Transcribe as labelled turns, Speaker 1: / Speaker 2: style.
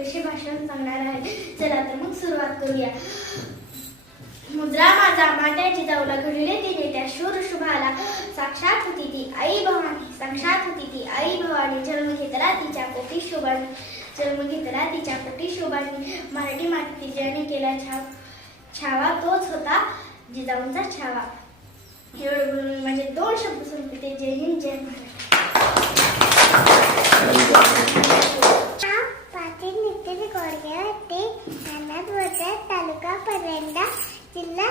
Speaker 1: छोटेसे भाषण सांगणार आहे. चला तर मग सुरुवात करूया. मुद्रा माझा माट्या जाऊला घडले तिने त्या शूर शुभाला. साक्षात होती ती आई भवानी साक्षात होती ती आई भवानी. जन्म घेतला तिच्या पोटी शोभानी जन्म घेतला तिच्या पोटी शोभानी. मराठी माती ज्याने केला छाव छावा तोच होता जिजाऊंचा छावा. एवढं बोलून माझे दोन ते नाना तालुका परंडा जिल्हा